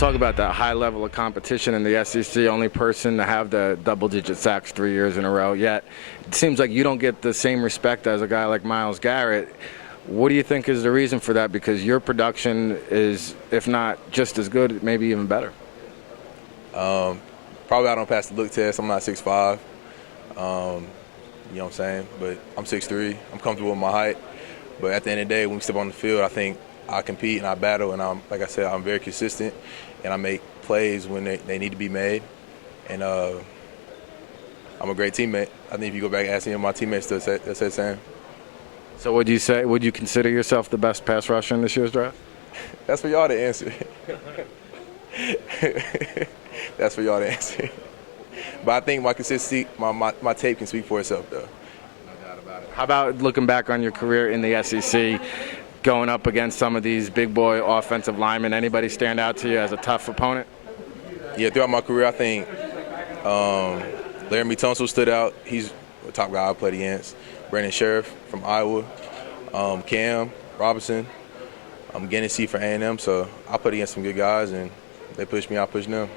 talk about that high level of competition in the SEC, only person to have the double-digit sacks 3 years in a row. Yet it seems like you don't get the same respect as a guy like Myles Garrett. What do you think is the reason for that? Because your production is, if not just as good, maybe even better. Probably I don't pass the look test. I'm not 6'5". You know what I'm saying? But I'm 6'3". I'm comfortable with my height. But at the end of the day, when we step on the field, I think I compete and I battle, and like I said, I'm very consistent, and I make plays when they need to be made. And I'm a great teammate. I think if you go back and ask any of my teammates, they'll say the same. So would you say, would you consider yourself the best pass rusher in this year's draft? That's for y'all to answer. That's for y'all to answer. But I think my consistency, my tape can speak for itself, though. No doubt about it. How about looking back on your career in the SEC, going up against some of these big boy offensive linemen? Anybody stand out to you as a tough opponent? Yeah, throughout my career, I think Laramie Tunsil stood out. He's the top guy I played against. Brandon Sheriff from Iowa, Cam Robinson, Genesee for A&M. So I played against some good guys, and they pushed me, I pushed them.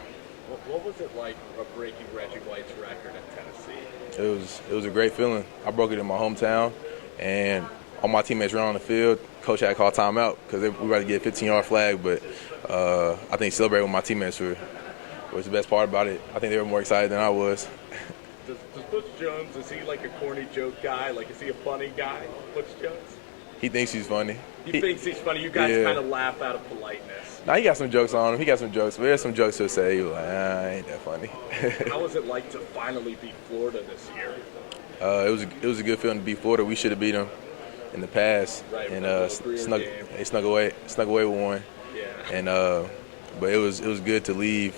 What was it like breaking Reggie White's record in Tennessee? It was a great feeling. I broke it in my hometown, and all my teammates ran on the field. Coach had to call timeout because we were about to get a 15-yard flag, but I think celebrating with my teammates was the best part about it. I think they were more excited than I was. Does Butch Jones, is he like a corny joke guy? Like, is he a funny guy, Butch Jones? He thinks he's funny. He thinks he's funny. You guys kind of laugh out of politeness. Nah, he got some jokes on him. He got some jokes. But there's some jokes he'll say. He was like, ain't that funny. How was it like to finally beat Florida this year? It was a good feeling to beat Florida. We should have beat them in the past, right, and they snuck away with one. Yeah. And but it was good to leave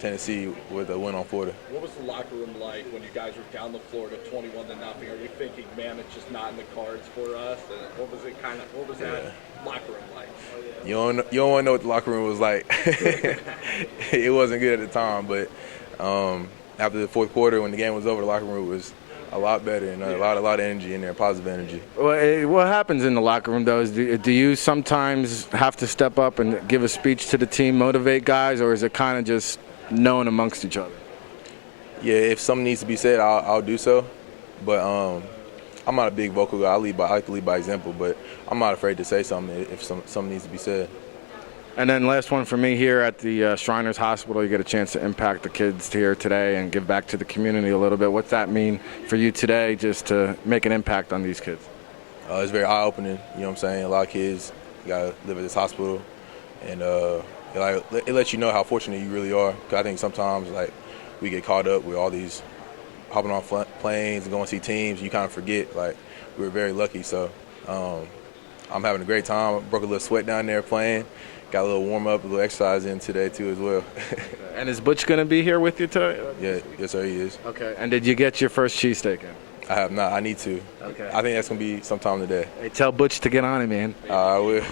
Tennessee with a win on Florida. What was the locker room like when you guys were down to Florida 21-0? Are you thinking, man, it's just not in the cards for us? And what was that locker room like? You don't want to know what the locker room was like. It wasn't good at the time, but after the fourth quarter, when the game was over, the locker room was a lot better and a lot of energy in there, positive energy. Well, what happens in the locker room, though, is do you sometimes have to step up and give a speech to the team, motivate guys, or is it kind of just known amongst each other? Yeah, if something needs to be said, I'll do so. But I'm not a big vocal guy. I like to lead by example, but I'm not afraid to say something if something needs to be said. And then last one for me here at the Shriners Hospital, you get a chance to impact the kids here today and give back to the community a little bit. What's that mean for you today, just to make an impact on these kids? It's very eye-opening, you know what I'm saying? A lot of kids got to live at this hospital, and it lets you know how fortunate you really are. Because I think sometimes, like, we get caught up with all these hopping on planes and going to see teams, and you kind of forget, like, we were very lucky. So I'm having a great time. I broke a little sweat down there playing. Got a little warm-up, a little exercise in today, too, as well. And is Butch going to be here with you today? Yeah, yes, sir, he is. Okay. And did you get your first cheesesteak in? I have not. I need to. Okay. I think that's going to be sometime today. Hey, tell Butch to get on it, man. I will.